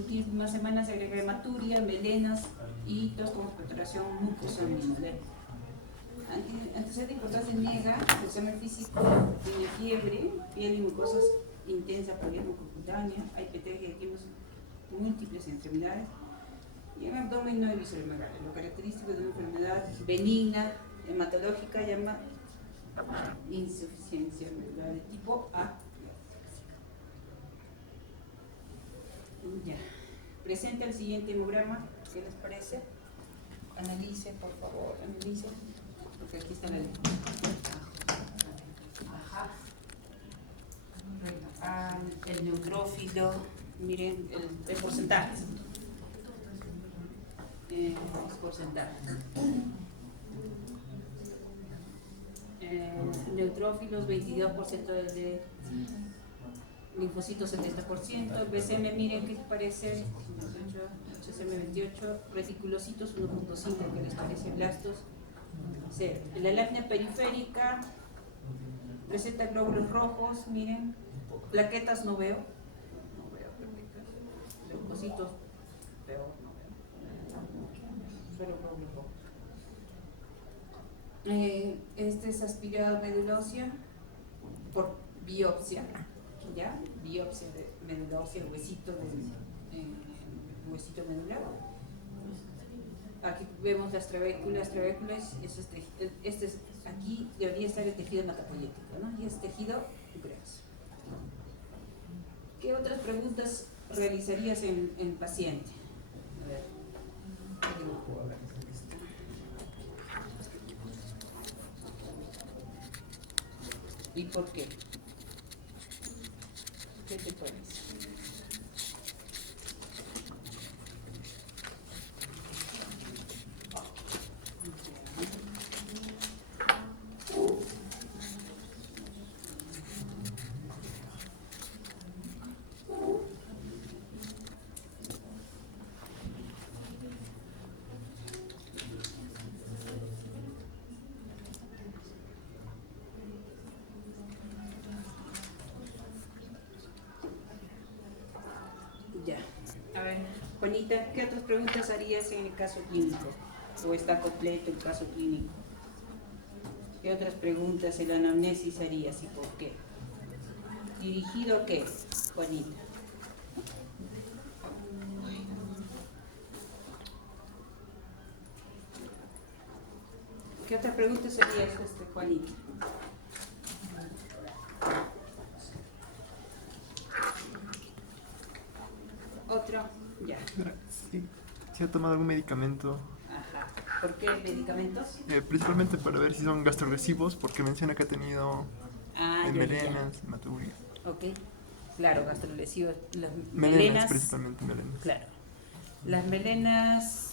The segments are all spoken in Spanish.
última semana se agrega hematuria, melenas y tos con expectoración mucosa minudera. Antecedente importante niega, el examen físico, tiene fiebre, piel y mucosas intensa, poliedro cutánea, hay PTG de quimos múltiples enfermedades y en abdomen no hay visceralmegalia. Lo característico de una enfermedad benigna, hematológica, llama insuficiencia medular de tipo A. Ya. Presenta el siguiente hemograma, ¿qué les parece? Analice, por favor, analice, porque aquí está la letra. Ajá. El neutrófilo, miren el porcentaje. Los porcentajes. Neutrófilos 22% de linfocitos 70%, BCM miren qué les parece, HCM 28, reticulocitos 1.5, ¿qué les parece? Blastos 0. La lámina periférica presenta glóbulos rojos, miren, plaquetas no veo plaquetas, leucocitos peor no veo, solo glóbulos rojos. Este es aspirado a médula ósea por biopsia, ¿ya? Biopsia de médula ósea, huesito medular. Aquí vemos las trabéculas, aquí debería estar el tejido hematopoyético, ¿no? Y es tejido graso. ¿Qué otras preguntas realizarías en el paciente? A ver, ¿qué dibujo? A ver. ¿Y por qué? ¿Qué te parece? Ya. A ver, Juanita, ¿qué otras preguntas harías en el caso clínico? ¿O está completo el caso clínico? ¿Qué otras preguntas en la anamnesis harías y por qué? ¿Dirigido a qué, Juanita? ¿Qué otras preguntas harías, Juanita? ¿Otro? Ya. Sí. ¿Se ha tomado algún medicamento? Ajá. ¿Por qué medicamentos? Principalmente para ver si son gastroagresivos, porque menciona que ha tenido melenas, hematurias. Ok, claro, gastrolesivos. Las Melenas, principalmente melenas. Claro. Las melenas,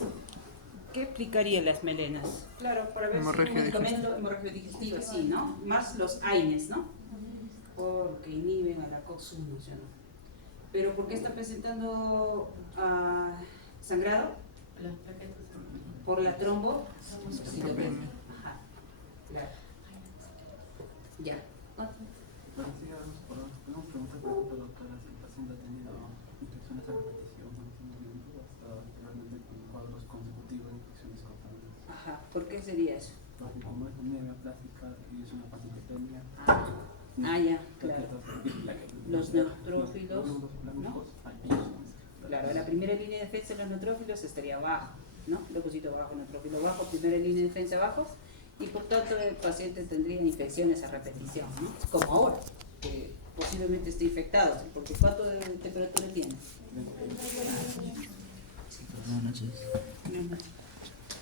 ¿qué explicaría las melenas? Claro, para ver si es un medicamento, hemorragia digestiva, sí, ¿no? Más los AINES, ¿no? Porque inhiben a la COX-1, ¿no? Pero ¿por qué está presentando sangrado? Las plaquetas. Por la trombo. Ajá, claro. Ya. Podemos preguntar, por ejemplo, doctora, si el paciente ha tenido infecciones a repetición en ese momento o está realmente con cuadros consecutivos de infecciones agudas. Ajá, ¿por qué sería eso? Porque como es anemia plástica y es una pacientemia. Ya, claro. Los neutrófilos, ¿no? Claro, la primera línea de defensa de los neutrófilos estaría abajo, ¿no? Leucocito bajo, neutrófilo bajo, primera línea de defensa abajo, y por tanto el paciente tendría infecciones a repetición, ¿no? Como ahora, que posiblemente esté infectado, porque ¿cuánto de temperatura tiene? Buenas noches.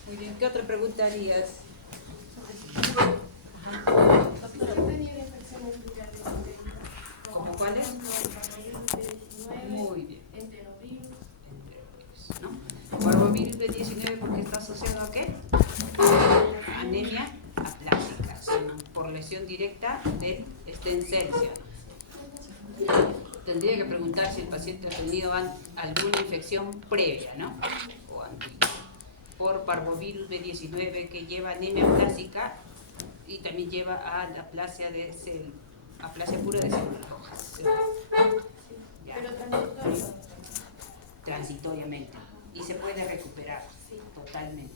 Muy bien, ¿qué otra pregunta harías? ¿Cómo cuáles? Muy bien. Enterovirus, ¿no? Parvovirus B19 porque está asociado a ¿qué? Anemia aplásica, por lesión directa del stem cell. Tendría que preguntar si el paciente ha tenido alguna infección previa, ¿no? O antigua. Por parvovirus B19 que lleva anemia aplásica y también lleva a la aplasia aplasia pura de células rojas. ¿Ya? Pero también transitoriamente y se puede recuperar totalmente.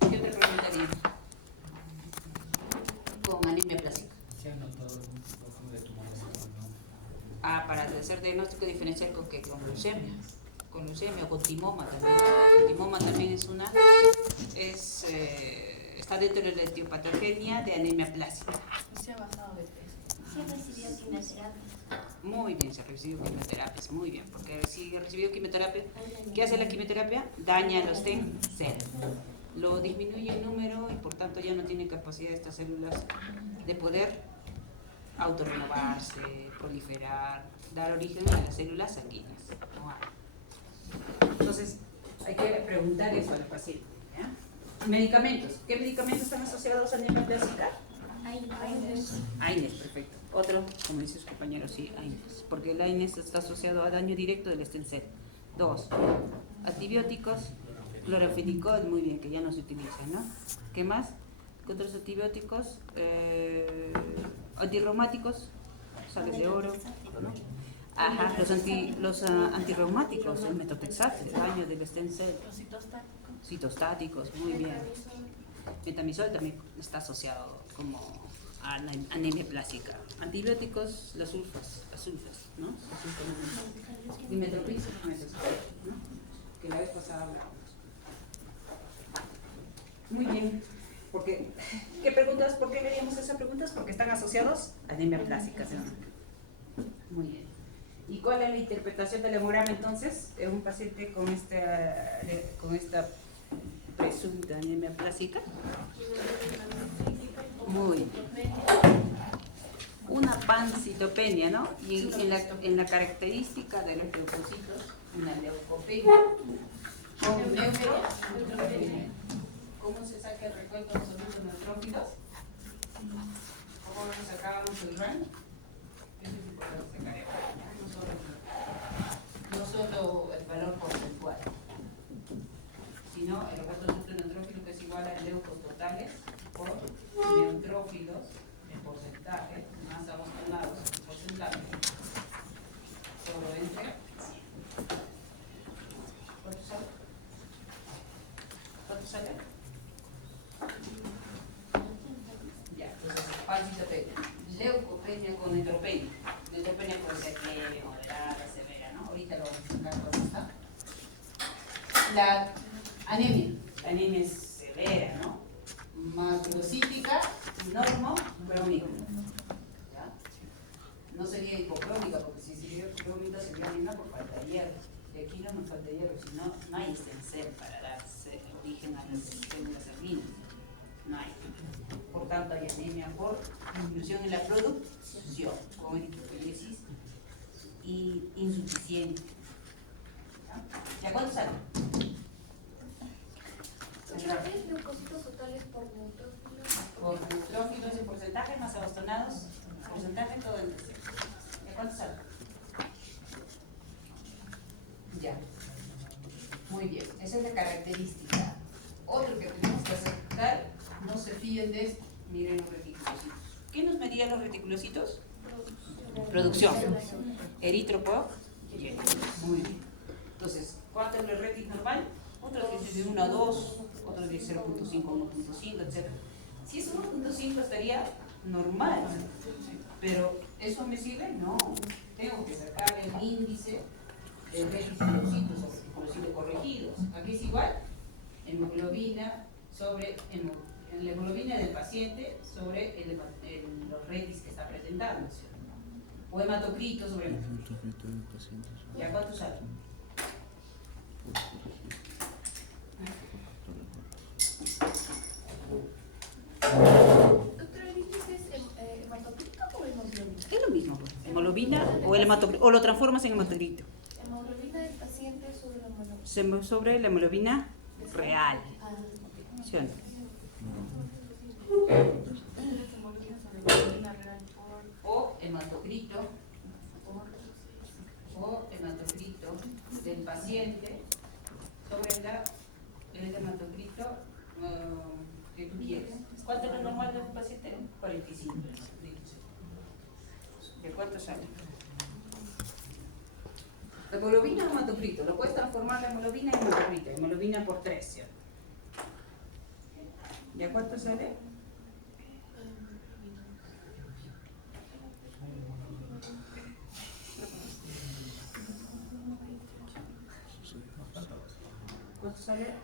¿Qué otra pregunta tiene? Con anemia plástica. ¿Se ha notado algún tipo de tumoración? Para hacer diagnóstico diferencial con qué, con leucemia o con timoma también. El timoma también está dentro de la etiopatogenia de anemia plástica. Se ha bajado de peso. Sí, recibió quimioterapia. Muy bien, se ha recibido quimioterapias, muy bien, porque si ha recibido quimioterapia, ¿qué hace la quimioterapia? Daña los stem cells, lo disminuye el número y por tanto ya no tiene capacidad estas células de poder autorrenovarse, proliferar, dar origen a las células sanguíneas. No hay. Entonces, hay que preguntar eso al paciente. ¿Ya? Medicamentos. ¿Qué medicamentos están asociados a anemia plástica? AINES, perfecto. Otro, como dice su compañero, sí, AINES. Porque el AINES está asociado a daño directo del stem cell. 2. Antibióticos, clorofenicol, muy bien, que ya no se utilizan, ¿no? ¿Qué más? ¿Qué otros antibióticos? Antirreumáticos, sales de oro, ¿no? Ajá, los antirreumáticos, el metotrexato, daño del stem cell. Citostáticos, muy bien. Metamizol también está asociado como a anemia plástica. Antibióticos, las sulfas, ¿no? Dimetropin, ¿no? Que la vez pasada hablábamos. Muy bien. ¿Qué preguntas? ¿Por qué leíamos esas preguntas? Porque están asociados a anemia plástica, ¿sí? Muy bien. ¿Y cuál es la interpretación del hemograma entonces? Es un paciente con esta presunta anemia plástica. Muy bien. Una pancitopenia, ¿no? Y en la característica de los leucocitos, una leucopenia con neutropenia. ¿Cómo se saca el recuento absoluto de neutrófilos? ¿Cómo nos sacábamos el rank? Eso es importante sacar, no solo el valor porcentual, sino el recuento absoluto de neutrófilos, que es igual a leucos totales por neutrófilos en porcentaje, más abostonados en porcentaje, todo entre 100. ¿Cuánto sale? ¿Cuánto sale? Ya, entonces, pancitopenia, leucopenia con neutropenia. Neutropenia puede ser leve, moderada, severa, ¿no? Ahorita lo vamos a explicar cómo está. La anemia es severa, ¿no? Macrocítica, normocrómica. ¿Ya? No sería hipocrómica, porque si sería hipocrómica sería anemia por falta de hierro. Y aquí no nos falta hierro, sino no hay stem cell para dar origen a las células sanguíneas. No hay. Por tanto, hay anemia por disminución en la producción, con eritropoyesis y insuficiente. ¿Ya cuánto sale? ¿Tres leucocitos totales por neutrófilos? Por neutrófilos en porcentaje más abostonados, porcentaje todo el deseo. ¿Ya cuánto sale? Ya. Muy bien, esa es la característica. Otro que tenemos que aceptar, no se fíen de esto. Miren los reticulocitos. ¿Qué nos medían los reticulocitos? Producción. Eritropoyetina. Muy bien. Entonces, ¿cuánto es el retic normal? Otro dice de 1 a 2, otro dice 0.5 a 1.5, etc. Si es 1.5 estaría normal, pero ¿eso me sirve? No. Tengo que sacar el índice de reticulocitos o reticulocitos corregidos. Aquí es igual, hemoglobina sobre la hemoglobina del paciente sobre los retis que está presentando, ¿sí? O hematocrito sobre el hematocrito del paciente. ¿Ya cuánto sale? Doctora, ¿el índice es hematocrito o hemoglobina? Es lo mismo, pues. Hemoglobina o el hematocrito, o lo transformas en hematocrito. Hemoglobina del paciente sobre la hemoglobina. Sobre la hemoglobina real. ¿Sí o no? O hematocrito del paciente sobre el hematocrito que tú quieres. ¿Cuánto es lo normal de un paciente? 45. ¿De cuánto sale? Hemoglobina o hematocrito, lo puedes transformar la hemoglobina en hematocrito, hemoglobina por 3, ¿sí? ¿Ya cuánto sale? ¿Cuánto sale?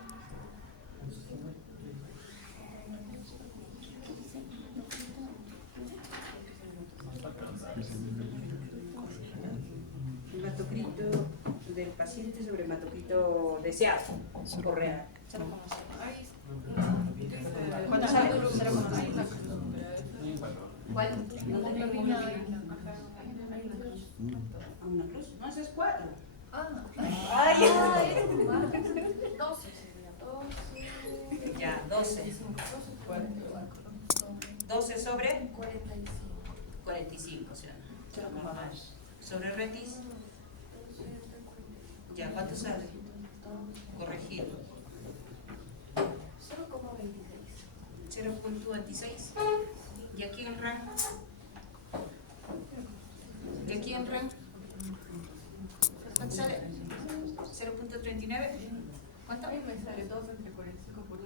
Hematocrito del paciente sobre hematocrito deseado o real. ¿Cuánto sale? ¿Cuál? ¿A una cruz? No, eso es 4. Ay, 12 sería 12. Ya, 12. 12 sobre 45. 45, ¿sí? Sobre retis, ya, ¿cuánto sale? Corregido. 0.26. ¿Y aquí el rango? ¿Y aquí el rango? ¿Cuánto sale? 0.39. ¿Cuánto? A mí me sale 2 entre 45 por 1.5,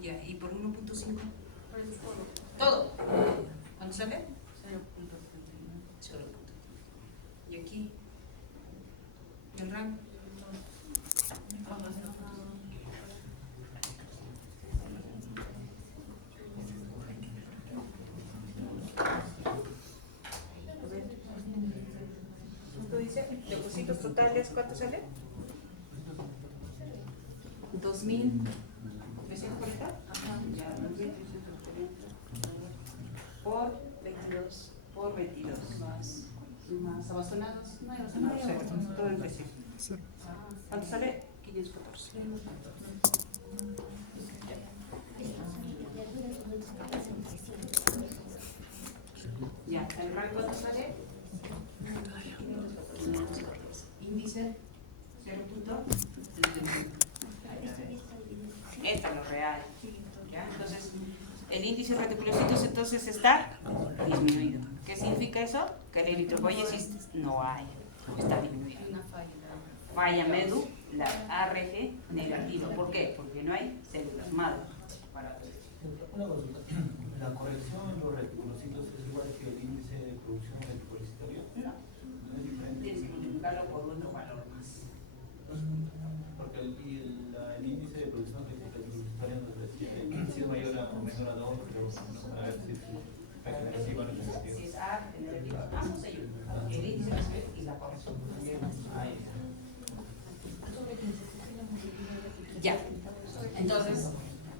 0.39. Ya, ¿y por 1.5? Por eso Todo. ¿Cuánto sale? 0.39. 0.39. ¿Y aquí? ¿Y el rango? ¿Cuánto dice? Depósitos totales, ¿cuánto sale? 2.340. Ya, 2.340 por 22. Por 22. Más abastonados. No hay abastonados, cero. Todo en precio. ¿Cuánto sale? 514. Ya, ¿el rango cuánto sale? Índice 0.39. Esto es lo real. ¿Ya? Entonces, el índice de reticulocitos entonces está disminuido. ¿Qué significa eso? Que la eritropoyesis no hay, está disminuido. Una falla. Falla medular, ARG negativa. ¿Por qué? Porque no hay células madre para todo esto. Una consulta. ¿La corrección en los reticulocitos es igual que el índice de producción reticulocytaria? No, ¿No es diferente? tienes que multiplicarlo por otro valor más. Porque el índice de producción reticulocytaria nos decía si es mayor o menor a 2, pero no a ver si es negativo o no Si negativo. es A, negativo, ambos ellos. El índice y la corrección. Ya. Entonces,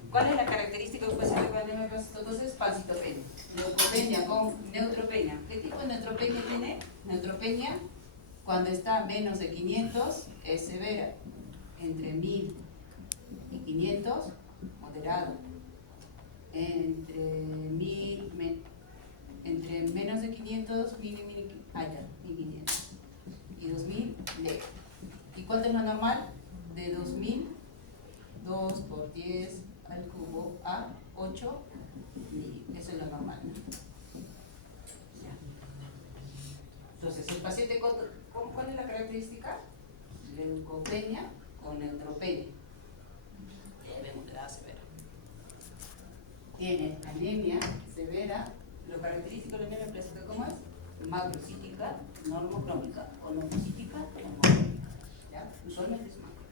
¿cuál es la característica que puede ser cuando entonces pancitopenia? Leucopenia con neutropenia. ¿Qué tipo de neutropenia tiene? Neutropenia, cuando está menos de 500, es severa. Entre 1000 y 500, moderado. Entre menos de 500, 1500. Y 2000, leve. ¿Y cuánto es lo normal? De 2000, 2 por 10 al cubo a 8 mil. Eso es lo normal, ¿no? Ya. Entonces, el paciente, ¿cuál es la característica? Leucopenia con neutropenia. Vemos la edad severa. Tiene anemia severa. Lo característico de la anemia plásica, ¿cómo es? Macrocítica, normocrónica, o normocítica, normocrónica. ¿Ya? Usualmente es macro.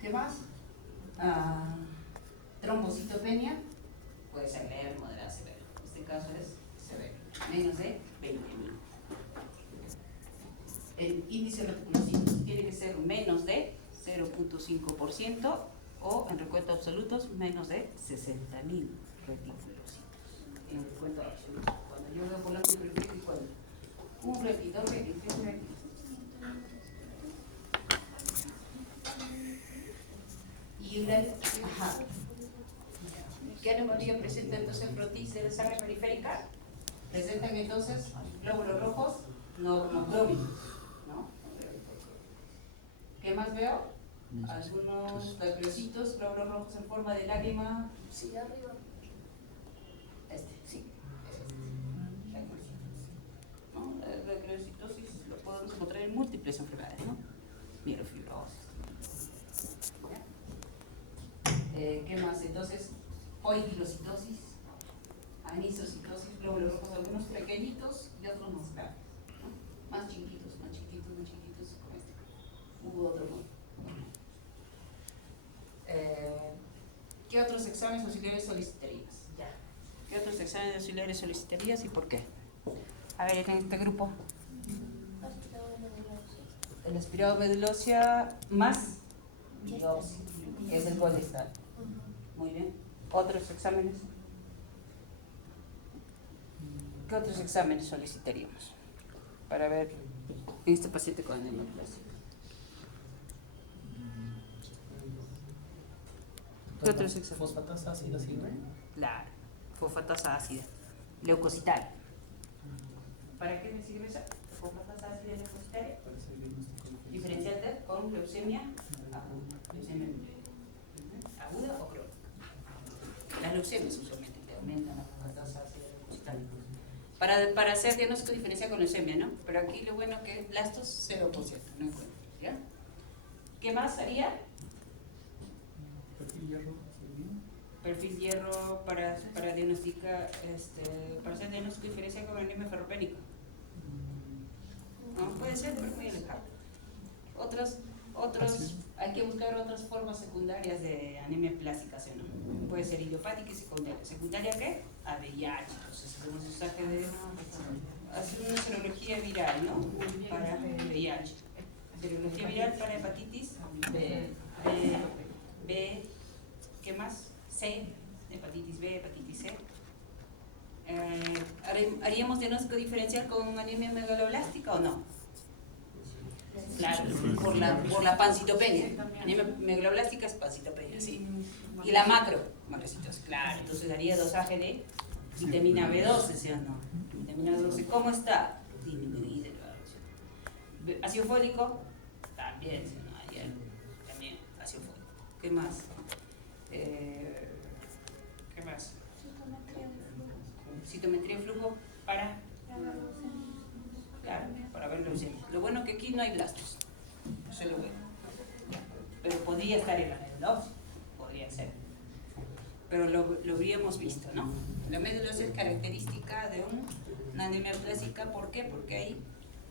¿Qué más? Trombocitopenia, puede ser leve, moderada, severa. En este caso es severo, menos de 20.000. El índice de reticulocitos tiene que ser menos de 0.5% o en recuento absolutos menos de 60.000 reticulocitos. En recuento absoluto. Cuando yo veo por la superficie, cuando un retis, dos retis, tres retis. Y una, ajá. ¿Qué anomalía presenta entonces frotis de la sangre periférica? Presentan entonces glóbulos rojos normocrómicos, ¿no? ¿Qué más veo? Algunos glóbulos rojos en forma de lágrima. Sí, arriba. Sí, es este. ¿No? El múltiples enfermedades, ¿no? Mielofibrosis. ¿Qué más? Entonces, poiquilocitosis, anisocitosis, glóbulos rojos, algunos pequeñitos y otros más grandes, ¿no? Más chiquitos, como este. Hubo otro, ¿no? ¿Qué otros exámenes auxiliares solicitarías? Ya. ¿Qué otros exámenes auxiliares solicitarías y por qué? A ver, en este grupo. El aspirado medula ósea más biopsia, que es el gol estándar. Muy bien. ¿Otros exámenes? ¿Qué otros exámenes solicitaríamos para ver en este paciente con anemia plásica? ¿Qué otros exámenes? Fosfatasa ácida sirve. Claro, fosfatasa ácida, leucocitaria. ¿Para qué me sirve esa? Fosfatasa ácida leucocitaria. Diferenciarte con leucemia aguda o crónica. Las leucemias usualmente te aumentan la fosfatasa ácida leucocitaria. Para hacer diagnóstico diferencial con leucemia, ¿no? Pero aquí lo bueno que es blastos 0%, no encuentro, ¿ya? ¿Qué más haría? Perfil hierro para diagnosticar, para hacer diagnóstico diferencial con anemia ferropénica. No, puede ser, pero muy alejado. Otros, hay que buscar otras formas secundarias de anemia plástica, ¿sí, no? Puede ser idiopática y secundaria. ¿Secundaria qué? A VIH. Entonces, hacemos mensaje de hacer una serología viral, ¿no? Para VIH. Serología viral para hepatitis B, ¿qué más? C, hepatitis B, hepatitis C. ¿Haríamos diagnóstico diferencial con anemia megaloblástica o no? Claro, por la pancitopenia. Anemia megaloblástica es pancitopenia, sí. Y la macrocitosis, claro. Entonces haría dosaje de vitamina B12, ¿sí o no? Vitamina B12, ¿cómo está? Disminuida. Ácido fólico, también, ¿sí o no? También ácido fólico. ¿Qué más? ¿Qué más? Citometría de flujo para ver leucemia. Lo bueno que aquí no hay blastos, eso es lo bueno. Pero podría estar en la médula ósea, podría ser. Pero lo habríamos visto, ¿no? La médula ósea es característica de una anemia plásica. ¿Por qué? Porque ahí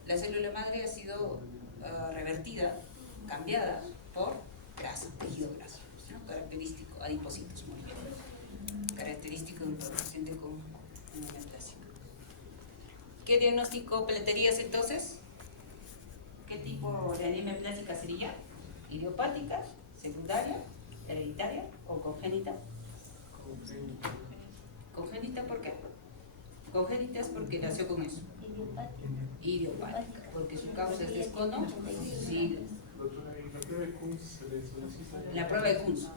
la célula madre ha sido revertida, cambiada por grasa, tejido graso, ¿no? Característico, adipocitos, muy bien. Característico de un paciente con anemia plásica. ¿Qué diagnóstico plantearías entonces? ¿Qué tipo de anemia plástica sería? ¿Idiopática, secundaria, hereditaria o congénita? ¿Congénita por qué? Congénita es porque nació con eso. Idiopática, porque su causa es desconocida. La prueba de Kunz.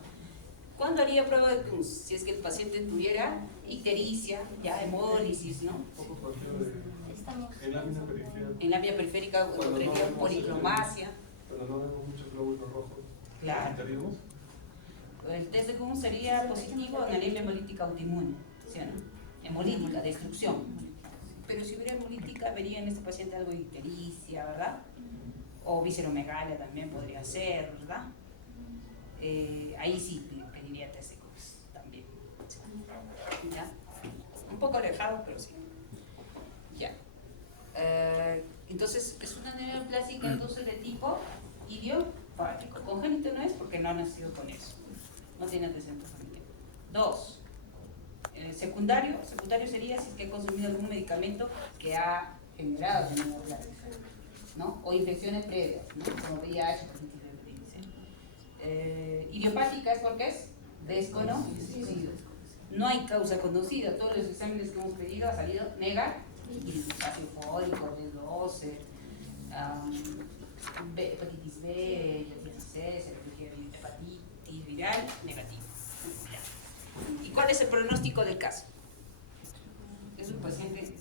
¿Cuándo haría prueba de Kunz? Si es que el paciente tuviera ictericia, ya hemólisis, ¿no? En la vía periférica, policromasia. Pero no vemos muchos glóbulos rojos. Claro. El test de Kunz sería positivo en anemia hemolítica autoinmune, ¿sí o no? Hemolítica, destrucción. Pero si hubiera hemolítica, vería en este paciente algo de ictericia, ¿verdad? O visceromegalia también podría ser, ¿verdad? Ahí sí pediría test de Kunz también. ¿Ya? Un poco alejado, pero sí. Ya. Entonces, es una anemia plástica entonces de tipo idiopático. Congénito no es porque no ha nacido con eso. No tiene antecedentes familiares. 2. Secundario sería si es que ha consumido algún medicamento que ha generado anemia plástica, ¿no? O infecciones previas, ¿no? Como VIH, idiopática es porque es desconocido. No hay causa conocida. Todos los exámenes que hemos pedido ha salido negativo. Ácido fólico, B12, hepatitis B, hepatitis C, hepatitis viral, negativo. ¿Y cuál es el pronóstico del caso? Es un paciente.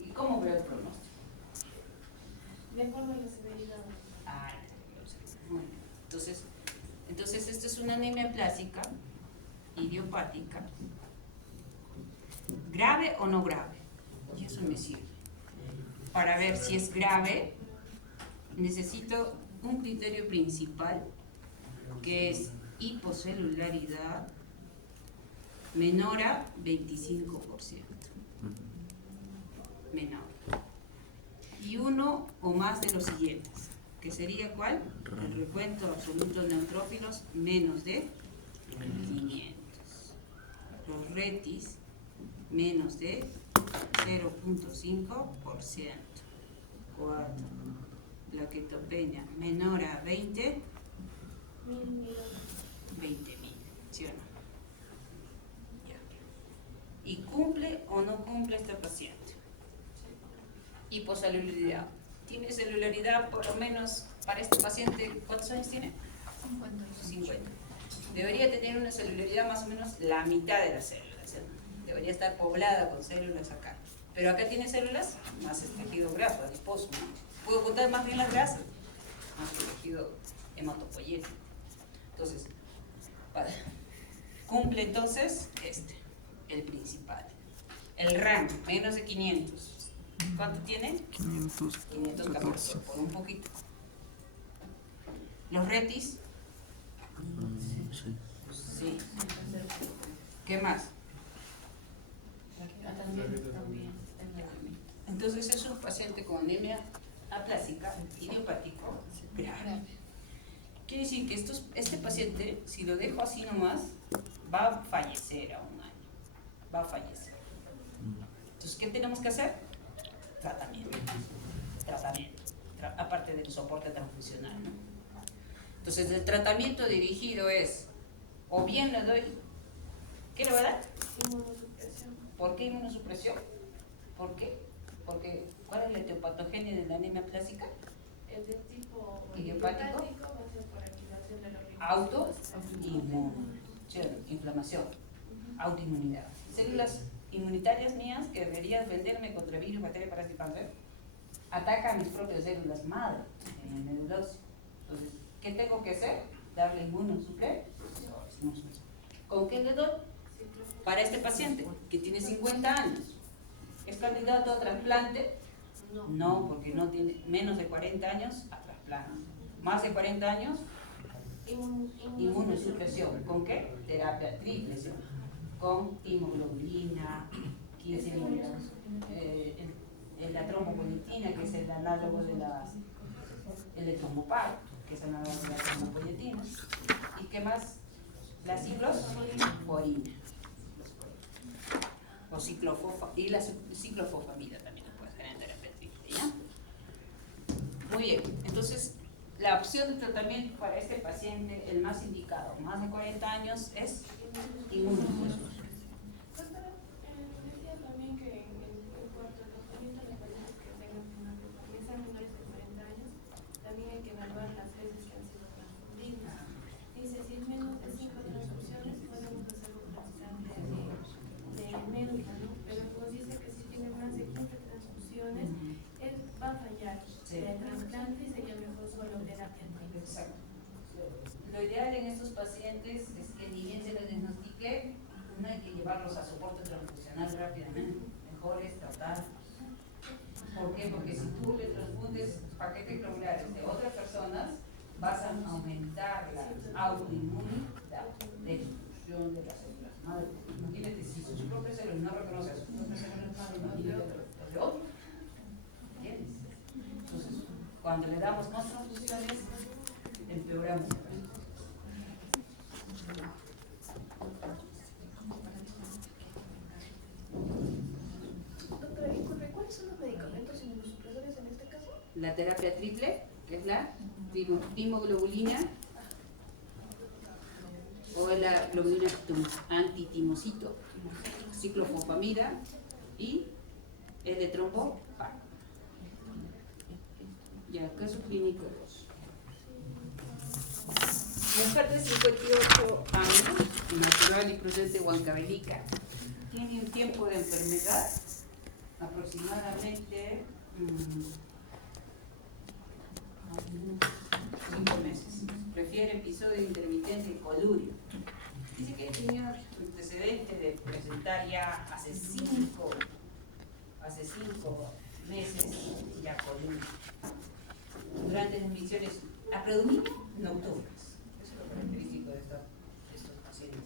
¿Y cómo veo el pronóstico? De acuerdo a la severidad. Muy bien. Entonces esto es una anemia plástica, idiopática, grave o no grave. Y eso me sirve para ver si es grave, necesito un criterio principal que es hipocelularidad menor a 25%. Menor. Y uno o más de los siguientes, que sería ¿cuál? El recuento absoluto de neutrófilos menos de 500. Los retis menos de 0.5%. 4. La ketopenia menor a 20. 20.000, ¿sí o no? Ya. ¿Y cumple o no cumple este paciente? Hipocelularidad. ¿Tiene celularidad por lo menos para este paciente? ¿Cuántos años tiene? 50. Debería tener una celularidad más o menos la mitad de las células, ¿sí? Debería estar poblada con células acá. Pero acá tiene células más el tejido graso, adiposo, ¿no? Puedo contar más bien las grasas, más que el tejido hematopoyético. Entonces, cumple entonces el principal. El RAM, menos de 500. ¿Cuánto tiene? 514, por un poquito. Los retis. Sí. ¿Qué más? También. Entonces es un paciente con anemia aplásica, idiopático, grave. Quiere decir que este paciente, si lo dejo así nomás, va a fallecer a un año. Va a fallecer. Entonces, ¿qué tenemos que hacer? Tratamiento. Aparte del soporte transfusional, ¿no? Entonces, el tratamiento dirigido es, o bien le doy, ¿qué le va a dar? Inmunosupresión. ¿Por qué inmunosupresión? ¿Por qué? Porque, ¿cuál es la etiopatogenia de la anemia plástica? Es de tipo Idiopático. va a ser por activación de la Autoinmune, inflamación, autoinmunidad. Células inmunitarias mías que deberías venderme contra virus, bacterias, parásitos y cáncer, atacan mis propias células madre en el medulo óseo. Entonces, ¿qué tengo que hacer? Darle inmunosupresor. ¿Con qué le doy? Para este paciente que tiene 50 años, ¿es candidato a trasplante? No, porque no tiene menos de 40 años a trasplante. Más de 40 años, inmunosupresión. ¿Con qué? Terapia triple, ¿sí? Con hemoglobina, 15 miligramos, la trombopoyetina, que es el análogo de el etromopar, que es el análogo de la trombopoyetina. ¿Y qué más? La ciclosporina o y la ciclofosfamida también la puedes tener en terapia triple, ¿ya? Muy bien, entonces la opción de tratamiento para este paciente, el más indicado, más de 40 años, es inmunosupresor. Decía también que en cuanto al tratamiento de los pacientes que tengan que sean menores de 40 años, también hay que evaluar las veces que han sido transfundidas. Dice, si es menos de 5 transfusiones, podemos hacer un trasplante de médula, ¿no? Pero nos dice que si tiene más de 15 transfusiones, él va a fallar. Sí. El trasplante sería mejor solo terapia. Exacto. Lo ideal en estos pacientes es que ni bien se les diagnostique, no hay que llevarlos a soporte transfusional rápidamente. Mejor es tratar. ¿Por qué? Porque si tú le transfundes paquetes globulares de otras personas, vas a aumentar la autoinmunidad, de destrucción de las células madre. Imagínate, si sus propias células no reconocen a sus propias células madre, imagínate las de otros. ¿Entiendes? Entonces, cuando le damos más transfusiones, empeoramos. Doctora, disculpe, ¿cuáles son los medicamentos inmunosupresores en este caso? La terapia triple, que es la timoglobulina o la globulina antitimocito, ciclofosfamida y el de trombopar. Ya, caso clínico 2. Mujer de 58 años, natural y procedente de Huancavelica, tiene un tiempo de enfermedad aproximadamente 5 meses. Prefiere episodio intermitente de colurio. Dice que tenía antecedente de presentar ya hace 5 meses ya colurio. Durante transmisiones a predominio nocturnas. Eso es lo característico de estos pacientes.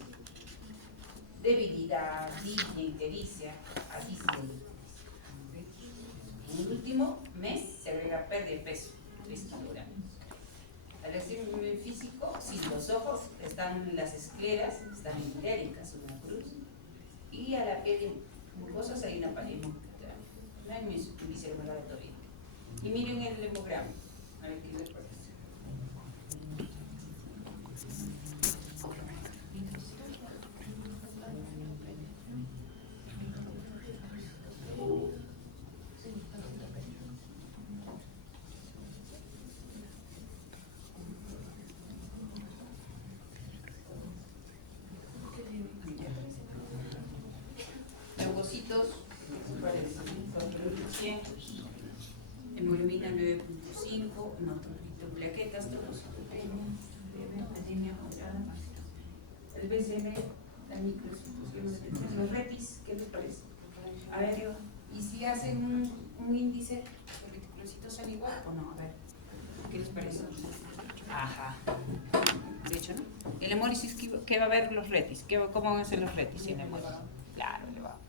Debilidad, disnea, ictericia, aquí sí hay ictericia. En el último mes se agrega pérdida de peso, 3 kilogramos. Al examen físico, sí, los ojos están, las escleras están entéricas, una cruz, y a la piel mucosa hay una palema. No hay visceromegalotomía. Y miren el hemograma, a ver qué les parece. Leucocitos, hemoglobina 9.5, plaquetas, todos anemia moderada, el BCM, la microcitosis, los retis, ¿qué les parece? A ver, ¿y si hacen un índice, los reticulocitos son igual o no? A ver, ¿qué les parece? Ajá. De hecho, ¿no? El hemólisis, ¿qué va a ver los retis? ¿Cómo van a ser los retis sin hemólisis? Claro, elevado.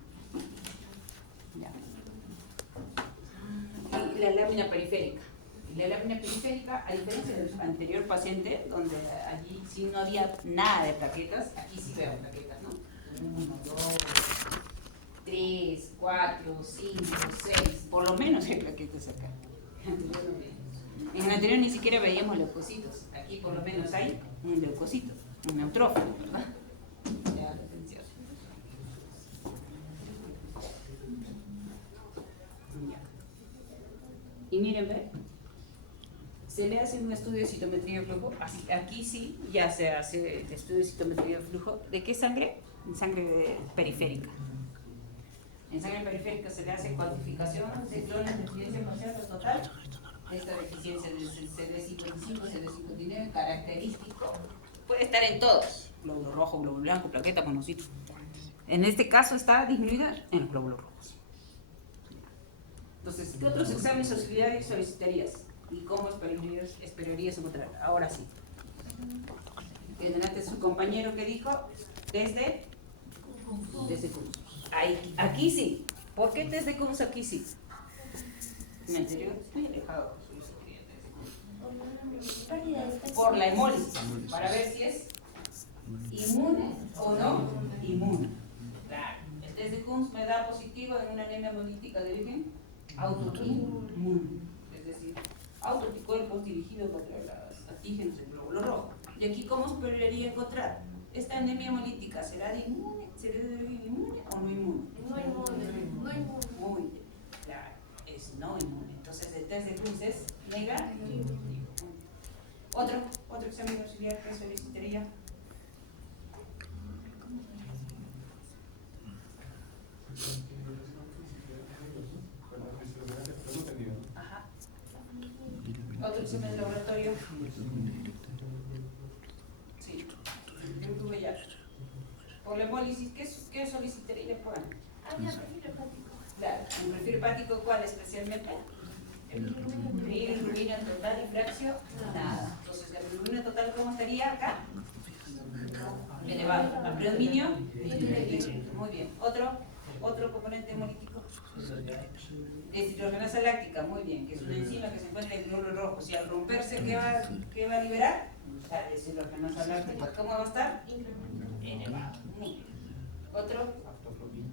Y la lámina periférica. Y la lámina periférica, a diferencia del anterior paciente, donde allí sí no había nada de plaquetas, aquí sí veo plaquetas, ¿no? 1, 2, 3, 4, 5, 6, por lo menos hay plaquetas acá. En el anterior ni siquiera veíamos leucocitos. Aquí por lo menos hay un leucocito, un neutrófilo, ¿verdad? Ya, atención. Y miren, ¿ve? Se le hace un estudio de citometría de flujo. Aquí sí, ya se hace el estudio de citometría de flujo. ¿De qué sangre? Sangre periférica. En sangre periférica se le hace cuantificación de clones de deficiencia parcial total. Esta deficiencia de CD55, CD59, característico. Puede estar en todos. Glóbulo rojo, glóbulo blanco, plaqueta, monocito. En este caso está disminuida en los glóbulos rojos. Entonces, ¿qué otros exámenes auxiliares solicitarías? ¿Y cómo esperarías encontrar? Ahora sí. En delante su compañero que dijo, desde CUMS. Aquí sí. ¿Por qué desde CUMS aquí sí? En el anterior estoy alejado. Por la hemólisis, para ver si es inmune o no inmune. Claro. El test de CUMS me da positivo en una anemia hemolítica de origen autoinmune, es decir, autoanticuerpos dirigidos contra los antígenos del glóbulo rojo. Y aquí, ¿cómo esperaría encontrar? ¿Esta anemia hemolítica será de inmune? ¿Será de origen inmune o no inmune? No inmune. No inmune. Muy bien, claro, es no inmune. Entonces, el test de CUMS es negativo. Otro examen auxiliar que solicitaría. Ajá. Otro examen de laboratorio. Sí, yo tuve ya. Por la hemólisis, ¿qué solicitaría? Juan? Había perfil hepático. Claro, un perfil hepático, ¿cuál especialmente? Bilirrubina total y fracción, nada. Entonces, la bilirrubina total, ¿cómo estaría acá? Elevado. ¿A predominio? Muy bien. Otro componente hemolítico. Deshidrogenasa láctica, muy bien, que es una enzima que se encuentra en el glóbulo rojo. Si al romperse, ¿qué va a liberar? La deshidrogenasa láctica. ¿Cómo va a estar? Elevado. Muy bien. Otro,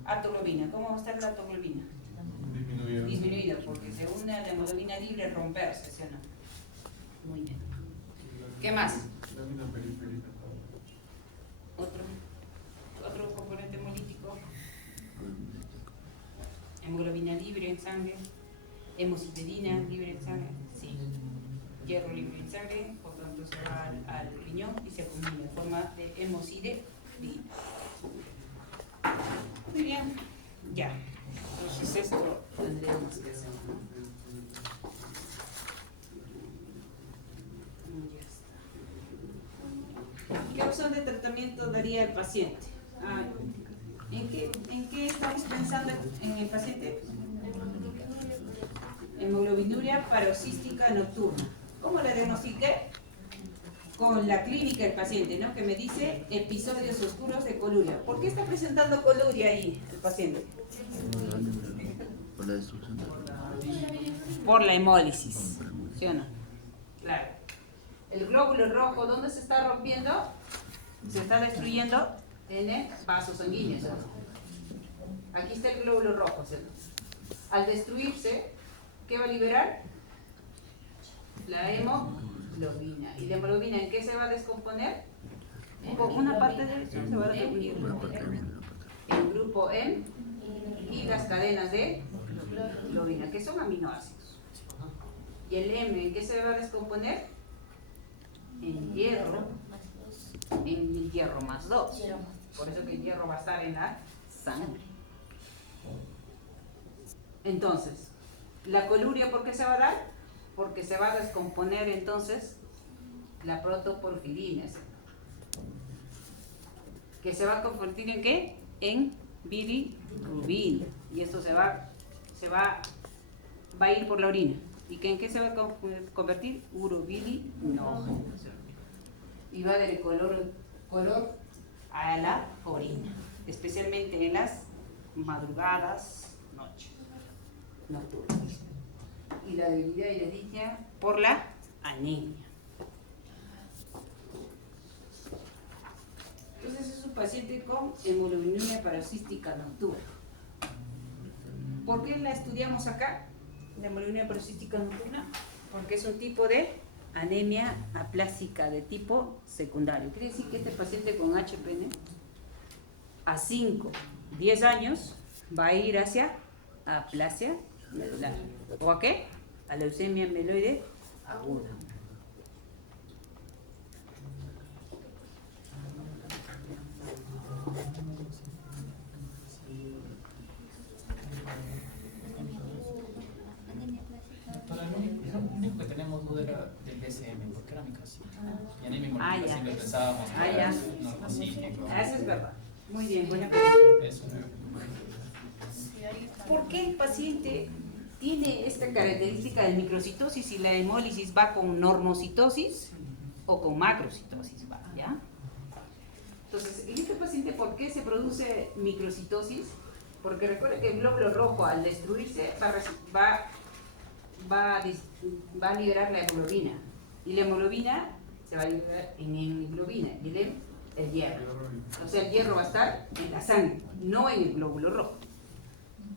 aptoglobina. ¿Cómo va a estar la aptoglobina? Disminuida, porque se une a la hemoglobina libre al romperse, ¿sí o no? Muy bien. ¿Qué más? Otro componente hemolítico. Hemoglobina libre en sangre. Hemocisteína libre en sangre. Sí. Hierro libre en sangre, por tanto se va al riñón y se acumula en forma de hemocisteína. Muy bien. Ya. Entonces esto tendríamos que hacer, ¿no? Ya está. ¿Qué opción de tratamiento daría el paciente? ¿En qué estamos pensando en el paciente? Hemoglobinuria paroxística nocturna. ¿Cómo la diagnostiqué? Con la clínica del paciente, ¿no? Que me dice episodios oscuros de coluria. ¿Por qué está presentando coluria ahí el paciente? Por la destrucción de la... Por la hemólisis, ¿sí o no? Claro. El glóbulo rojo, ¿dónde se está rompiendo? Se está destruyendo en el vaso sanguíneo, ¿sí o no? Aquí está el glóbulo rojo, ¿sí o no? Al destruirse, ¿qué va a liberar? La hemoglobina. ¿Y la hemoglobina en qué se va a descomponer? Con una parte de eso se va a descomponer. Una parte viene, una parte. El grupo M y las cadenas de globina, que son aminoácidos. ¿Y el M en qué se va a descomponer? En hierro, en el hierro más 2. Por eso que el hierro va a estar en la sangre. Entonces, ¿la coluria por qué se va a dar? Porque se va a descomponer entonces la protoporfirina, que se va a convertir en ¿qué? En bilirrubina. Y esto va a ir por la orina. ¿Y en qué se va a convertir? Urobilinógeno. Y va a dar el color a la orina, especialmente en las madrugadas, noches, nocturnas. Y la debilidad y la disnea por la anemia. Entonces es un paciente con hemoglobinuria paroxística nocturna. ¿Por qué la estudiamos acá? La hemoglobinuria paroxística nocturna, porque es un tipo de anemia aplásica de tipo secundario. Quiere decir que este paciente con HPN a 5, 10 años va a ir hacia aplasia medular. ¿O a qué? A leucemia mieloide aguda. Para lo único que tenemos duda era del DSM, porque era microcíclico. Y anemia hemolítica ya. siempre pensábamos que ya. era normocíclico. Eso es verdad. Muy bien, buena pregunta. Eso. ¿Por qué el paciente tiene esta característica de microcitosis y la hemólisis va con normocitosis o con macrocitosis? ¿Ya? Entonces, en este paciente, ¿por qué se produce microcitosis? Porque recuerda que el glóbulo rojo al destruirse va a liberar la hemoglobina. Y la hemoglobina se va a liberar en hemoglobina y el hierro. O sea, el hierro va a estar en la sangre, no en el glóbulo rojo.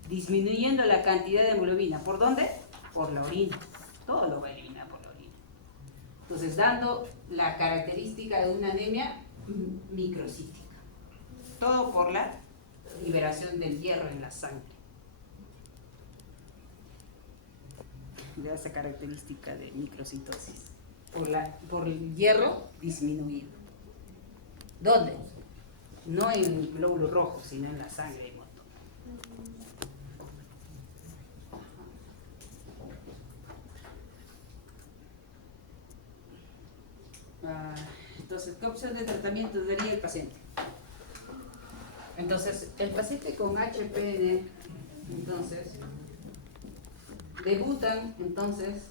Disminuyendo la cantidad de hemoglobina. ¿Por dónde? Por la orina. Todo lo va a eliminar por la orina. Entonces, dando la característica de una anemia microcítica. Todo por la liberación del hierro en la sangre. Le da esa característica de microcitosis. Por el hierro disminuido. ¿Dónde? No en el glóbulo rojo, sino en la sangre. Entonces, ¿qué opción de tratamiento daría el paciente? Entonces, el paciente con HPN, entonces, debutan, entonces,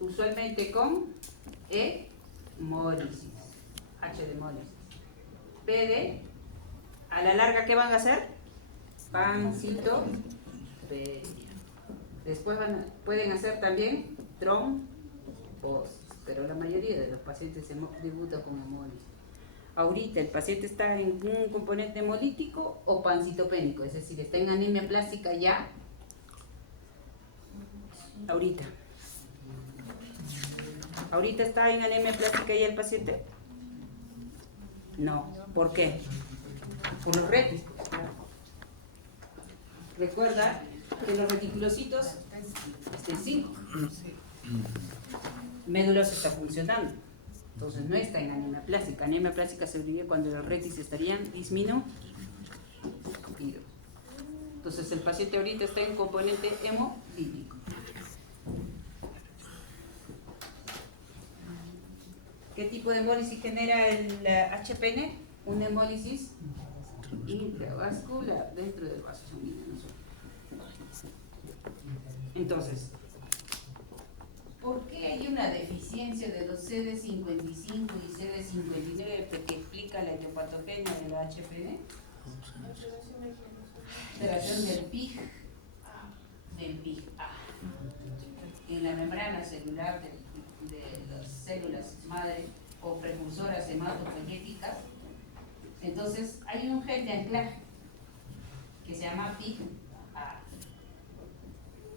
usualmente con hemólisis, H de hemólisis. P de, a la larga, ¿qué van a hacer? Pancitopedia. Después pueden hacer también trombosis, pero la mayoría de los pacientes debutan con hemólisis. Ahorita el paciente está en un componente hemolítico o pancitopénico, es decir, está en anemia plástica ya. Ahorita está en anemia plástica ya el paciente. No, ¿por qué? Por los retis. Recuerda que los reticulocitos estén 5. Médulas está funcionando. Entonces no está en anemia plástica. Anemia plástica se diría cuando los retis estarían disminuidos. Entonces el paciente ahorita está en componente hemolítico. ¿Qué tipo de hemólisis genera el HPN? Una hemólisis intravascular dentro del vaso sanguíneo. Entonces, ¿por qué hay una deficiencia de los CD55 y CD59 que explica la etiopatogenia de la HPV. Alteración del PIG, A, en la membrana celular de las células madre o precursoras hematopoyéticas. Entonces hay un gen de anclaje que se llama PIG-A.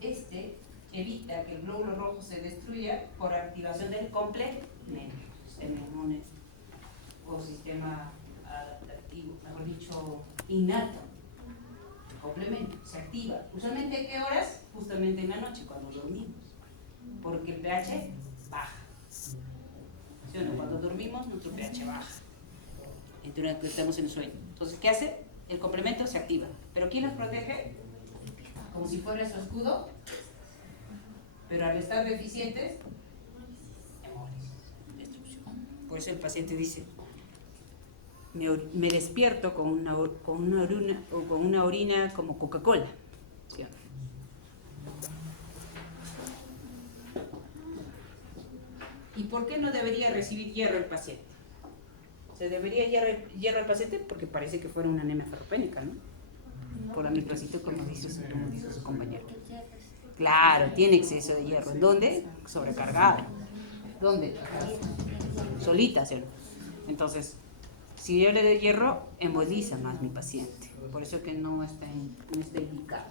Este evita que el glóbulo rojo se destruya por activación del complemento, sistema inmune o sistema adaptativo, mejor dicho, innato. El complemento se activa. ¿Usualmente a qué horas? Justamente en la noche, cuando dormimos, porque el pH baja. ¿Sí o no? Cuando dormimos, nuestro pH baja. Entonces estamos en el sueño. Entonces, ¿qué hace? El complemento se activa. ¿Pero quién nos protege? Como si fuera su escudo. Pero al estar deficientes, destrucción. Por eso el paciente dice, me despierto con una orina como Coca-Cola. ¿Sí o no? ¿Y por qué no debería recibir hierro el paciente? ¿Se debería hierro al paciente? Porque parece que fuera una anemia ferropénica, ¿no? Por amilocito, como dice su compañero. Claro, tiene exceso de hierro. ¿En dónde? Sobrecargada. ¿Dónde? Solita, ¿sí? Entonces, si yo le doy hierro, emboliza más mi paciente. Por eso que no está indicado.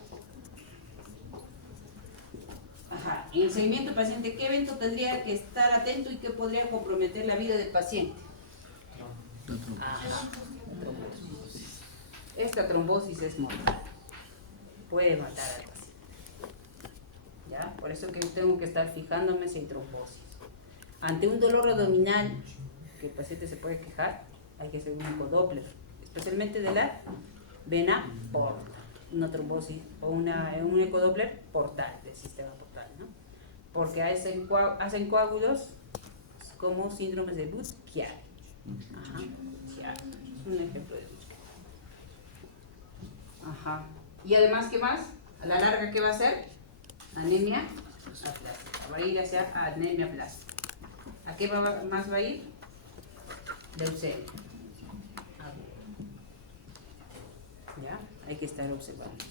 Ajá. En el seguimiento del paciente, ¿qué evento tendría que estar atento y qué podría comprometer la vida del paciente? Ajá. Esta trombosis es mortal. Puede matar al paciente. ¿Ya? Por eso que tengo que estar fijándome si hay trombosis. Ante un dolor abdominal que el paciente se puede quejar, hay que hacer un ecodoppler, especialmente de la vena porta, una trombosis o un ecodoppler portal, del sistema portal, ¿no? Porque hacen coágulos como síndromes de Budd-Chiari. Ajá, Chiari. Es un ejemplo de búsqueda. Ajá. Y además, ¿qué más? A la larga, ¿qué va a hacer? Anemia aplástica. Va a ir hacia anemia plástica. ¿A qué más va a ir? Leucemia. ¿Ya? Hay que estar observando.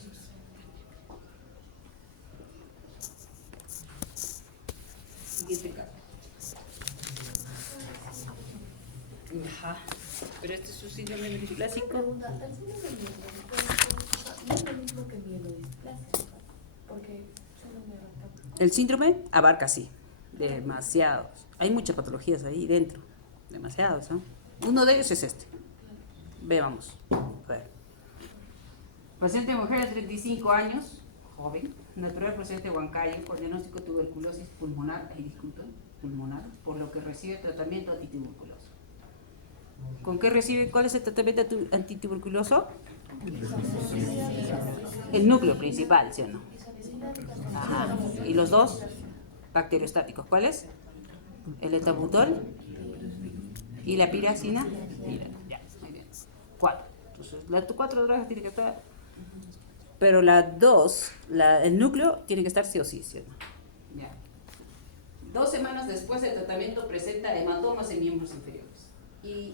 Siguiente caso. Ajá. Pero este es un síndrome neuroclásico. Pregunta, ¿el síndrome neuroclásico no es lo mismo que mielodisplasia? Porque solo me abarca. El síndrome abarca, sí, demasiados. Hay muchas patologías ahí dentro, demasiados, ¿no? Uno de ellos es este. Veamos. A ver. Paciente mujer de 35 años, joven, natural procedente de Huancayo, con diagnóstico de tuberculosis pulmonar, pulmonar, por lo que recibe tratamiento antituberculoso. ¿Con qué recibe? ¿Cuál es el tratamiento antituberculoso? El núcleo principal, ¿sí o no? Ajá. ¿Y los dos bacteriostáticos? ¿Cuáles? El etabutol y la piracina. Mira, ya, muy bien. 4. Entonces, las 4 drogas tienen que estar, pero las 2, el núcleo tiene que estar sí o sí, ¿sí o no? Ya. 2 semanas después del tratamiento presenta hematomas en miembros inferiores y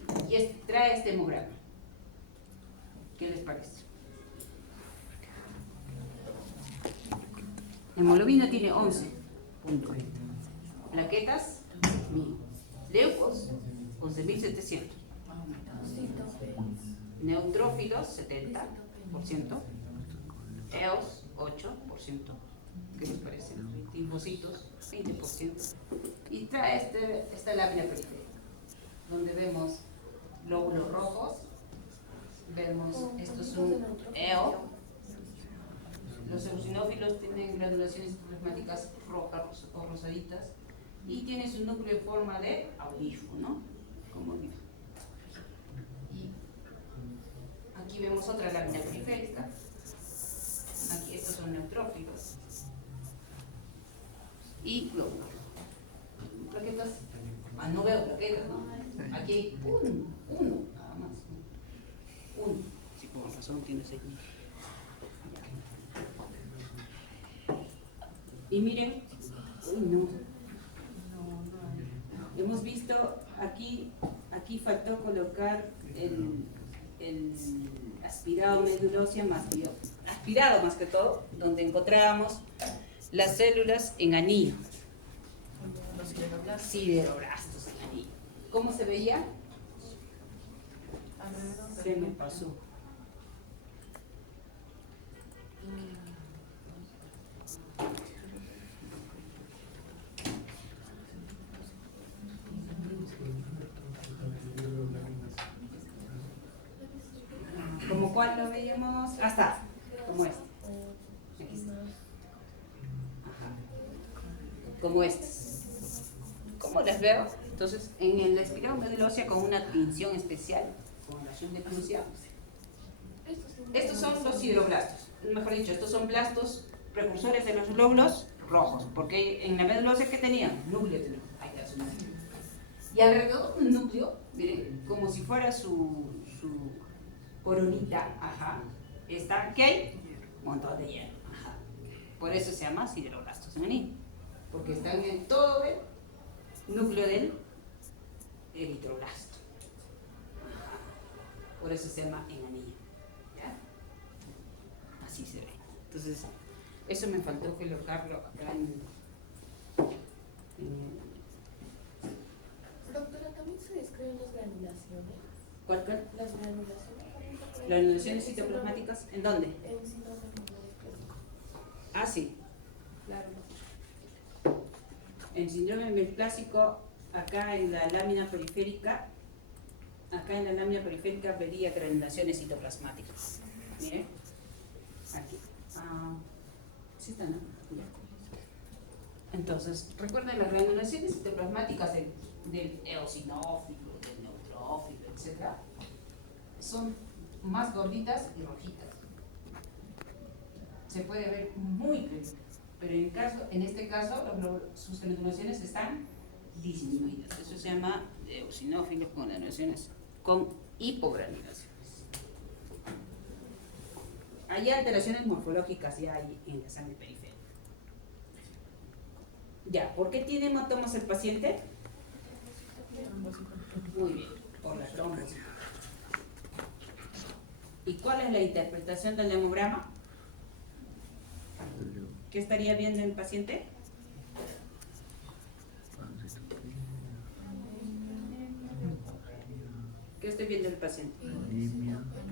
trae este hemograma. ¿Qué les parece? Hemoglobina tiene 11 puntos. Plaquetas, 1000. Leucos, 11.700. Neutrófilos, 70%. EOS, 8%. ¿Qué les parece? Linfocitos, 20%. Y trae esta lámina periférica, donde vemos glóbulos rojos, vemos, esto es un EO. Los eosinófilos tienen granulaciones plasmáticas rojas o rosaditas y tiene su núcleo en forma de audífono, como mira. Y aquí vemos otra lámina periférica. Aquí estos son neutrófilos y glóbulos. Plaquetas, no veo plaquetas, ¿no? Aquí hay uno, nada más. Uno. Sí, por razón tiene 6.000. Y miren, uy, no, aquí faltó colocar el aspirado médula ósea aspirado más que todo, donde encontrábamos las células en anillo. Los sideroblastos en anillo. ¿Cómo se veía? Se me pasó. ¿Como cuál lo veíamos? Hasta, como este. Aquí está. Ajá. Como estos. ¿Cómo las veo? Entonces, en el espirado médula ósea con una tinción especial, con relación de crucia. Estos son los sideroblastos. Mejor dicho, estos son blastos precursores de los glóbulos rojos, porque en la médula ósea, ¿qué tenían? Núcleo tenemos. Ahí está su núcleo. Y alrededor del núcleo, miren, como si fuera su coronita, ajá, está, ¿qué? Un montón de hierro, ajá. Por eso se llama sideroblastos en anillo, porque están en todo el núcleo del eritroblasto. Ajá. Por eso se llama en anillo. ¿Ya? Así se ve. Entonces, eso me faltó colocarlo acá Doctora, también se describen las granulaciones. ¿Cuál? Las granulaciones. ¿Las granulaciones citoplasmáticas? ¿En dónde? En síndrome hemoplásico. Ah, sí. Claro. En síndrome hemoplásico, acá en la lámina periférica, vería granulaciones citoplasmáticas. Miren. Aquí. Sí está, ¿no? Ya. Entonces, recuerden las granulaciones citoplasmáticas del eosinófilo, del neutrófilo, etc. Son más gorditas y rojitas. Se puede ver muy clarito, pero en este caso sus granulaciones están disminuidas. Eso se llama eosinófilos con granulaciones con hipogranulaciones. Hay alteraciones morfológicas ya hay en la sangre periférica. Ya, ¿por qué tiene hematomas el paciente? Muy bien, por la trombosis. ¿Y cuál es la interpretación del hemograma? ¿Qué estaría viendo el paciente? ¿Qué estoy viendo el paciente?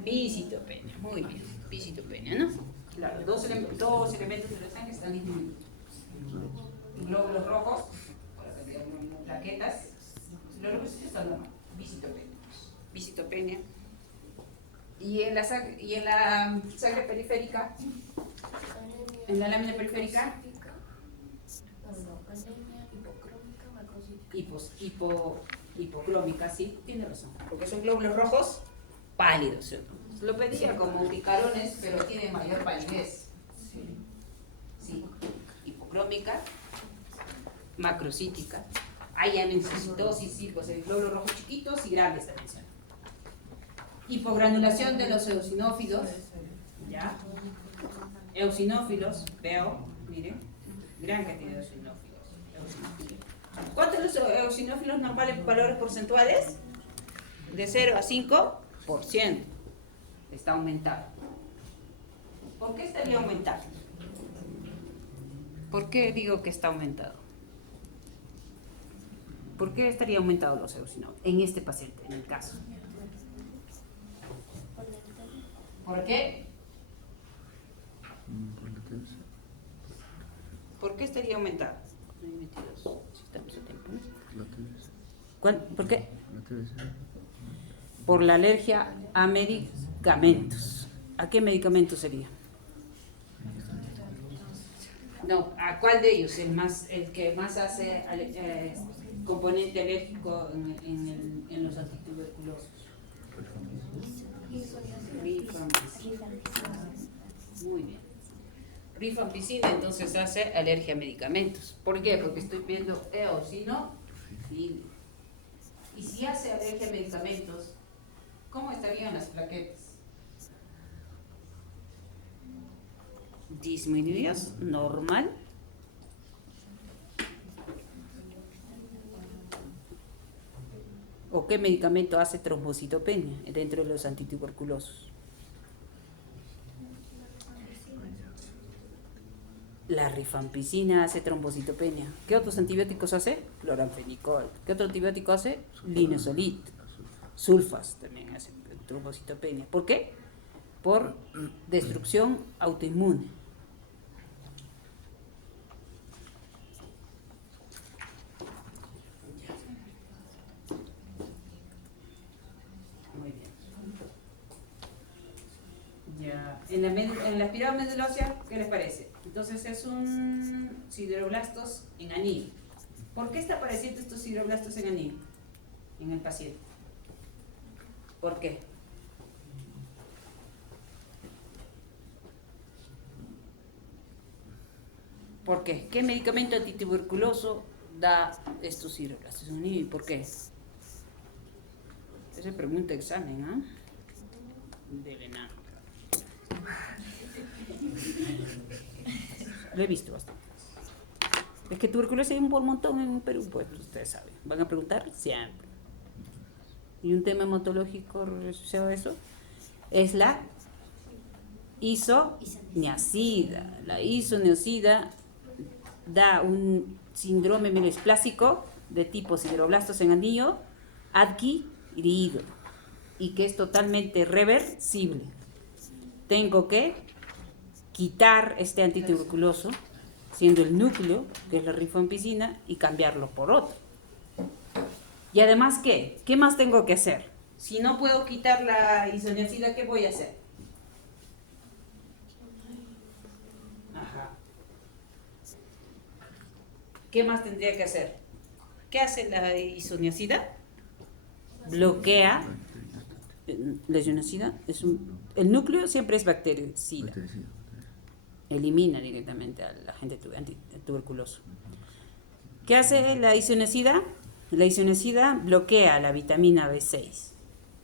Visitopenia, muy bien, visitopenia, ¿no? Claro, dos elementos de la sangre están disminuidos. Glóbulos rojos, plaquetas, los rojos están normal, visitopenia. Y en la sangre periférica, en la lámina periférica, Anemia hipocrómica macrocítica. Hipocrómica, sí, tiene razón, porque son glóbulos rojos pálidos, ¿cierto? Lo pedía como urticarones, pero tiene mayor palidez. Sí, hipocrómica, macrocítica. Hay angiocitosis, sí, pues el glóbulos rojos chiquitos y grandes también son. Hipogranulación de los eosinófilos, ¿ya? Eosinófilos, veo, miren, gran cantidad de eosinófilos. ¿Cuántos los eosinófilos normales valores porcentuales? De 0 a 5%. Está aumentado. ¿Por qué estaría aumentado? ¿Por qué digo que está aumentado? ¿Por qué estaría aumentado los eosinófilos en este paciente, en el caso? ¿Por qué? ¿Por qué estaría aumentado? Si estamos a tiempo, ¿no? ¿Cuál? ¿Por qué? Por la alergia a medicamentos. ¿A qué medicamento sería? No, ¿a cuál de ellos? El que más hace componente alérgico en los antituberculosos. Rifampicina. Muy bien. Rifampicina entonces hace alergia a medicamentos. ¿Por qué? Porque estoy viendo eosinófilos. Y si hace alergia a medicamentos, ¿cómo estarían las plaquetas? Disminuidas, normal. ¿O qué medicamento hace trombocitopenia dentro de los antituberculosos? La rifampicina hace trombocitopenia. ¿Qué otros antibióticos hace? Cloranfenicol. ¿Qué otro antibiótico hace? Linezolid. Sulfas también hace trombocitopenia. ¿Por qué? Por destrucción autoinmune. Muy bien. Ya. En la espiral medulosa, ¿qué les parece? Entonces es un sideroblastos en anillo. ¿Por qué está apareciendo estos sideroblastos en anillo en el paciente? ¿Por qué? ¿Por qué? ¿Qué medicamento antituberculoso da estos sideroblastos en anillo y por qué? Esa pregunta de examen, ¿ah? Del enano. Lo he visto bastante. Es que tuberculosis hay un montón en Perú, pues ustedes saben. ¿Van a preguntar? Siempre. Y un tema hematológico asociado a eso es la isoniazida. La isoniazida da un síndrome mieloesplásico de tipo sideroblastos en anillo adquirido y que es totalmente reversible. Tengo que quitar este antituberculoso, siendo el núcleo, que es la rifampicina, y cambiarlo por otro. Y además, ¿qué? ¿Qué más tengo que hacer? Si no puedo quitar la isoniazida, ¿qué voy a hacer? Ajá. ¿Qué más tendría que hacer? ¿Qué hace la isoniazida? Bloquea. La isoniazida es el núcleo siempre es bactericida. Elimina directamente al agente tuberculoso. ¿Qué hace la isoniazida? La isoniazida bloquea la vitamina B6.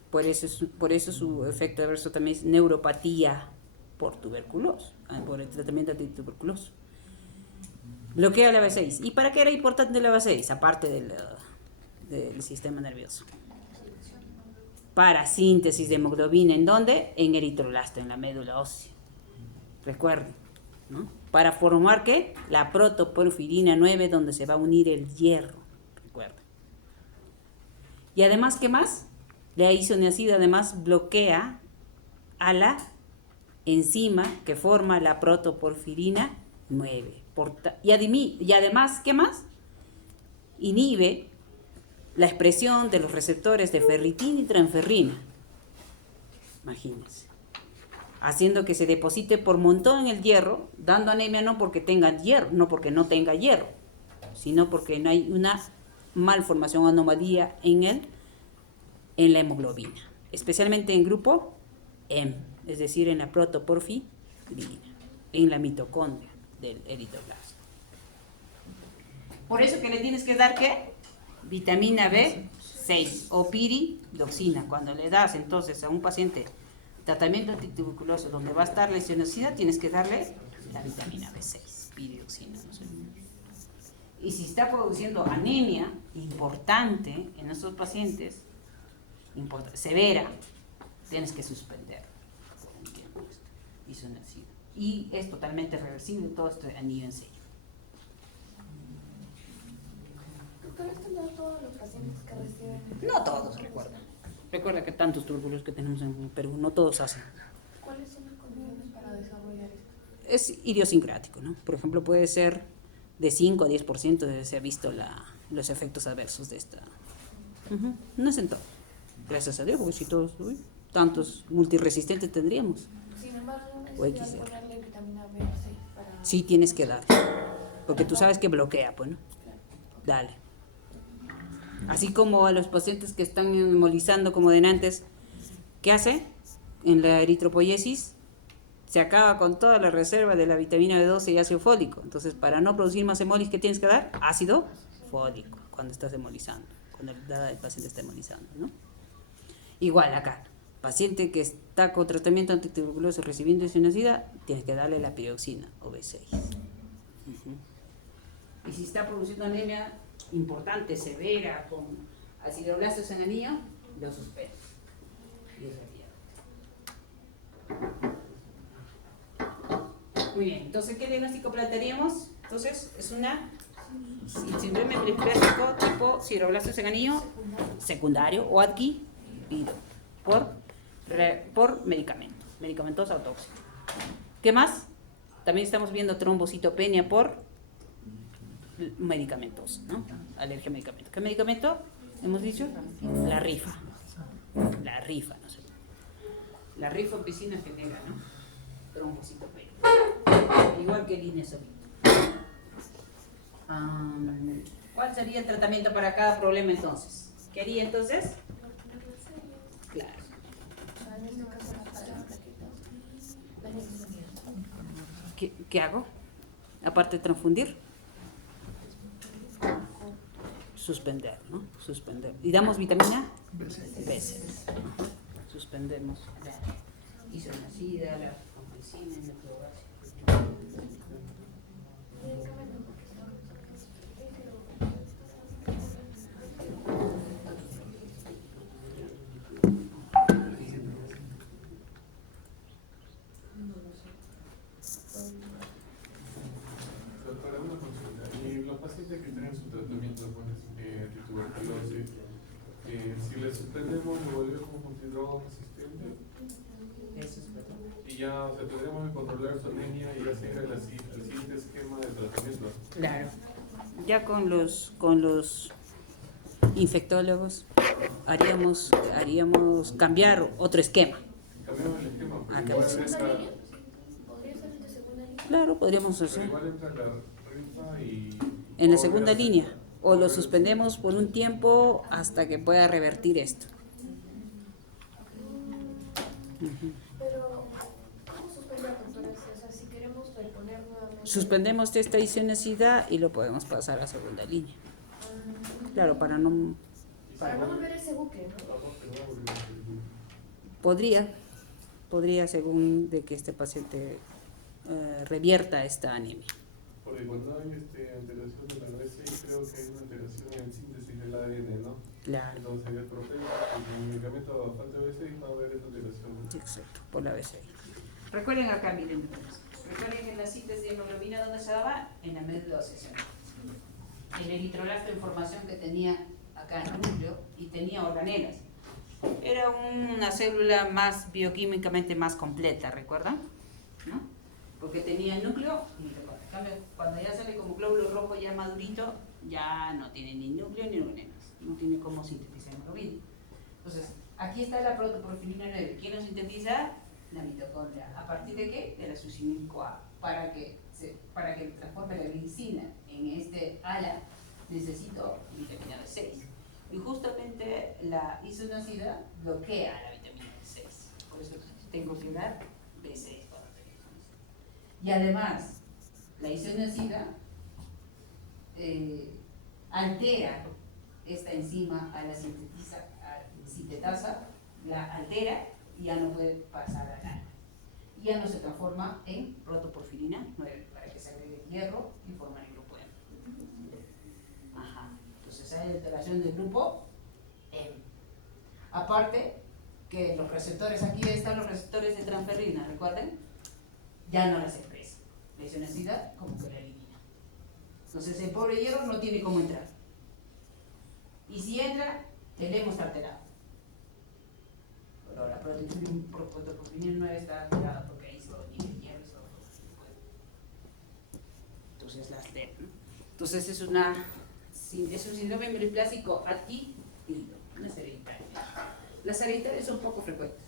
Por eso su efecto adverso también es neuropatía por tuberculosis, por el tratamiento antituberculoso. Bloquea la B6. ¿Y para qué era importante la B6? Aparte del sistema nervioso. Para síntesis de hemoglobina, ¿en dónde? En eritroblasto, en la médula ósea. Recuerden, ¿no? Para formar, ¿qué? La protoporfirina 9, donde se va a unir el hierro. Recuerden. Y además, ¿qué más? La isoniazida además bloquea a la enzima que forma la protoporfirina 9. Y además, ¿qué más? Inhibe la expresión de los receptores de ferritina y transferrina. Imagínense. Haciendo que se deposite por montón el hierro, dando anemia no porque tenga hierro, no porque no tenga hierro, sino porque no hay una malformación o anomalía en la hemoglobina, especialmente en grupo M, es decir, en la protoporfirina, en la mitocondria del eritroblasto. Por eso que le tienes que dar, ¿qué? Vitamina B6 o piridoxina. Cuando le das entonces a un paciente tratamiento antituberculoso donde va a estar la isoniazida, tienes que darle la vitamina B6, piridoxina. No sé. Y si está produciendo anemia importante en esos pacientes, severa, tienes que suspender por un tiempo isoniazida. Y es totalmente reversible todo este anillo en sello. Doctor, esto no es todos los pacientes que reciben. No todos, recuerda. Recuerda que tantos tuberculosos que tenemos en Perú, no todos hacen. ¿Cuáles son las condiciones para desarrollar esto? Es idiosincrático, ¿no? Por ejemplo, puede ser de 5 a 10% de se ha visto los efectos adversos de esta. No es en todo. Gracias a Dios, porque si todos, tantos multiresistentes tendríamos. Sin embargo, O es XR. ponerle vitamina B6 para... Sí tienes que dar, porque tú sabes que bloquea, pues, ¿no? Dale. Así como a los pacientes que están hemolizando como denantes, ¿qué hace? En la eritropoiesis se acaba con toda la reserva de la vitamina B12 y ácido fólico. Entonces, para no producir más hemolis, ¿qué tienes que dar? Ácido fólico cuando estás hemolizando, cuando el paciente está hemolizando, ¿no? Igual acá, paciente que está con tratamiento antituberculoso recibiendo isoniazida, tienes que darle la piridoxina o B6. Y si está produciendo anemia importante, severa, con al sideroblasto sanguíneo, lo suspendes. Y es enviado. Muy bien, entonces, ¿qué diagnóstico plantearíamos? Entonces, es una síndrome periplástico tipo sideroblasto sanguíneo secundario o adquirido por medicamentosa o tóxica. ¿Qué más? También estamos viendo trombocitopenia por medicamentos, ¿no? Alergia a medicamentos. ¿Qué medicamento? Hemos dicho la rifa. La rifa, no sé. La rifampicina genera, ¿no? Trombocitopenia. Igual que el inesolito. ¿Cuál sería el tratamiento para cada problema entonces? ¿Qué haría entonces? Claro. ¿Qué hago? Aparte de transfundir, suspender, ¿no? Suspender. ¿Y damos vitamina? B6. Suspendemos la isoniazida, la ampicilina, el cloracil. Para una consulta, y los pacientes que tienen su tratamiento de tuberculosis, si les suspendemos, ¿lo volvemos multidroga resistente? Eso es verdad. Y ya, o sea, tendremos que controlar su anemia y ya seguir el siguiente esquema de tratamiento. Claro. Ya con los infectólogos haríamos cambiar otro esquema. Cambiamos el esquema, porque Ah, igual cambiamos. entra, ¿Podría ser de segunda línea? Claro, podríamos pero hacer igual entra la rifa y... en la segunda línea. O lo suspendemos por un tiempo hasta que pueda revertir esto. Pero, ¿cómo suspender, doctora? O sea, si queremos reponer nuevamente... Suspendemos esta isoniazida y lo podemos pasar a segunda línea. Claro, para no volver a ese bucle, ¿no? podría según de que este paciente revierta esta anemia. Porque cuando hay alteración de la BCI, creo que hay una alteración en síntesis del ADN, ¿no? Claro, Entonces, el profe, con el medicamento falta de BCI va a haber esa alteración. exacto, por la BCI. Recuerden acá, miren, recuerden que la síntesis de hemoglobina, ¿dónde se daba? En la médula ósea. El eritroblasto, información que tenía acá en el núcleo y tenía organelas. Era una célula más bioquímicamente más completa, ¿recuerdan? ¿No? Porque tenía el núcleo y en cambio, cuando ya sale como glóbulo rojo ya madurito, ya no tiene ni núcleo ni organelas, no tiene cómo sintetizar hemoglobina. Entonces, aquí está la protoporfirina 9. ¿Quién lo sintetiza? La mitocondria. ¿A partir de qué? De la succinil CoA. Para que transforme la glicina en este ala, necesito vitamina B6. Y justamente la isoniazida bloquea la vitamina B6. Por eso tengo que dar B6 para y además, la isoniazida altera esta enzima a la sintetasa, la altera y ya no puede pasar a nada. Y ya no se transforma en protoporfirina 9 para que se agregue hierro y formar el grupo M. Ajá. Entonces hay alteración del grupo M. Aparte que los receptores, aquí están los receptores de transferrina, recuerden, ya no las expresa. La isoniazida como que la elimina. Entonces el pobre hierro no tiene cómo entrar. Y si entra, el hemo está alterado. Pero la protoporfirina 9 está alterada porque ahí solo tiene hierro y solo entonces la altera, ¿no? Entonces es un síndrome periplástico adquirido, no es hereditario. Las hereditarias son poco frecuentes.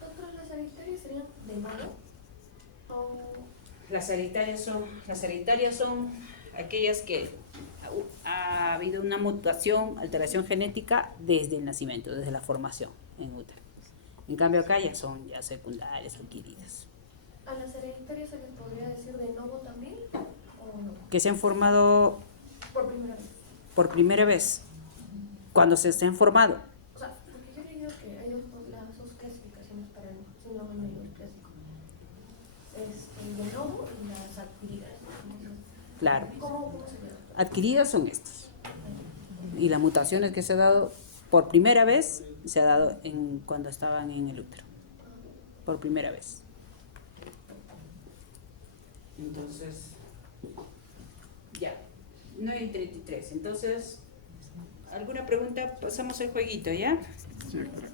Doctora, ¿las hereditarias serían de malo? ¿O...? Las hereditarias son aquellas que ha habido una mutación, alteración genética desde el nacimiento, desde la formación en útero. En cambio acá ya son secundarias, adquiridas. ¿A las hereditarias se les podría decir de nuevo también o no? Que se han formado Por primera vez. por primera vez, cuando se han formado. O sea, porque yo he leído que hay las dos clasificaciones para el síndrome medio-plástico. De nuevo y las adquiridas. Entonces, Claro, ¿Cómo se llama? adquiridas son estas. Y las mutaciones que se han dado por primera vez se ha dado cuando estaban en el útero. Por primera vez. Entonces, ya, 9:33. Entonces, ¿alguna pregunta? Pasamos el jueguito, ¿ya? Sí, doctora.